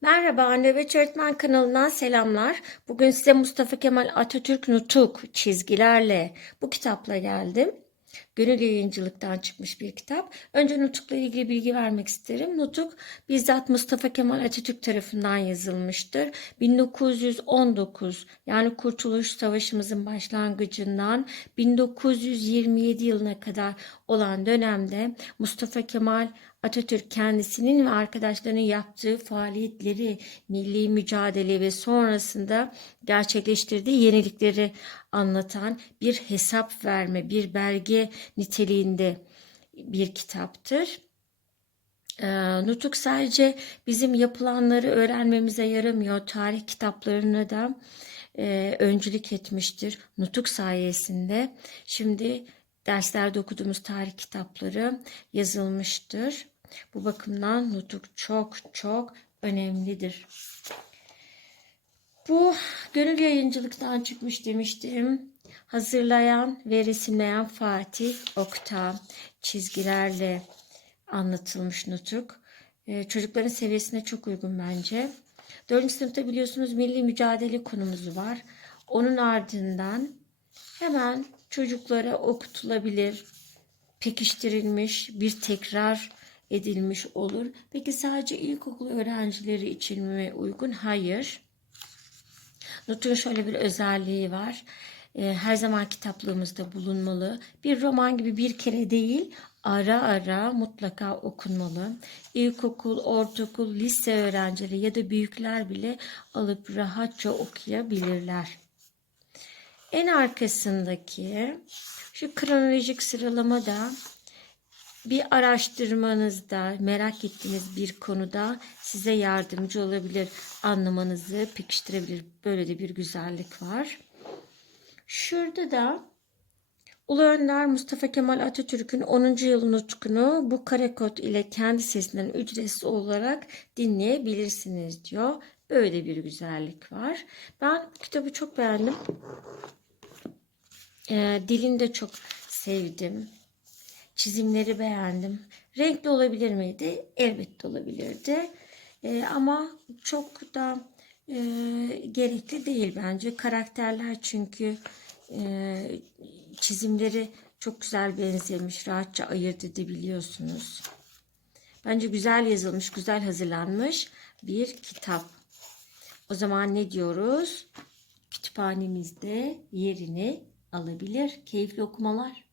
Merhaba Nöbet Öğretmen kanalından selamlar. Bugün size Mustafa Kemal Atatürk Nutuk çizgilerle bu kitapla geldim. Gönül yayıncılıktan çıkmış bir kitap. Önce Nutuk'la ilgili bilgi vermek isterim. Nutuk bizzat Mustafa Kemal Atatürk tarafından yazılmıştır. 1919 yani Kurtuluş Savaşımızın başlangıcından 1927 yılına kadar olan dönemde Mustafa Kemal Atatürk kendisinin ve arkadaşlarının yaptığı faaliyetleri, milli mücadele ve sonrasında gerçekleştirdiği yenilikleri anlatan bir hesap verme, bir belge niteliğinde bir kitaptır. Ee, Nutuk sadece bizim yapılanları öğrenmemize yaramıyor. Tarih kitaplarına da e, öncülük etmiştir. Nutuk sayesinde. Şimdi derslerde okuduğumuz tarih kitapları yazılmıştır. Bu bakımdan Nutuk çok çok önemlidir. Bu gönül yayıncılıktan çıkmış demiştim. Hazırlayan ve resimleyen Fatih Okta çizgilerle anlatılmış Nutuk. Ee, çocukların seviyesine çok uygun bence. Dördüncü sınıfta biliyorsunuz milli mücadele konumuz var. Onun ardından hemen çocuklara okutulabilir, pekiştirilmiş bir tekrar edilmiş olur. Peki sadece ilkokul öğrencileri için mi uygun? Hayır. Nut'un şöyle bir özelliği var. Ee, Her zaman kitaplığımızda bulunmalı. Bir roman gibi bir kere değil, ara ara mutlaka okunmalı. İlkokul, ortaokul, lise öğrencileri ya da büyükler bile alıp rahatça okuyabilirler. En arkasındaki şu kronolojik sıralama da bir araştırmanızda, merak ettiğiniz bir konuda size yardımcı olabilir, anlamanızı pekiştirebilir. Böyle de bir güzellik var. Şurada da Ulu Önder Mustafa Kemal Atatürk'ün 10. yıl nutkunu bu karekod ile kendi sesinden ücretsiz olarak dinleyebilirsiniz diyor. Böyle bir güzellik var. Ben kitabı çok beğendim. Ee, dilini de çok sevdim. Çizimleri beğendim. Renkli olabilir miydi? Elbette olabilirdi. Ee, ama çok da e, gerekli değil bence. Karakterler çünkü e, çizimleri çok güzel benzemiş. Rahatça ayırt edebiliyorsunuz. Bence güzel yazılmış, güzel hazırlanmış bir kitap. O zaman ne diyoruz? Kütüphanemizde yerini alabilir. Keyifli okumalar.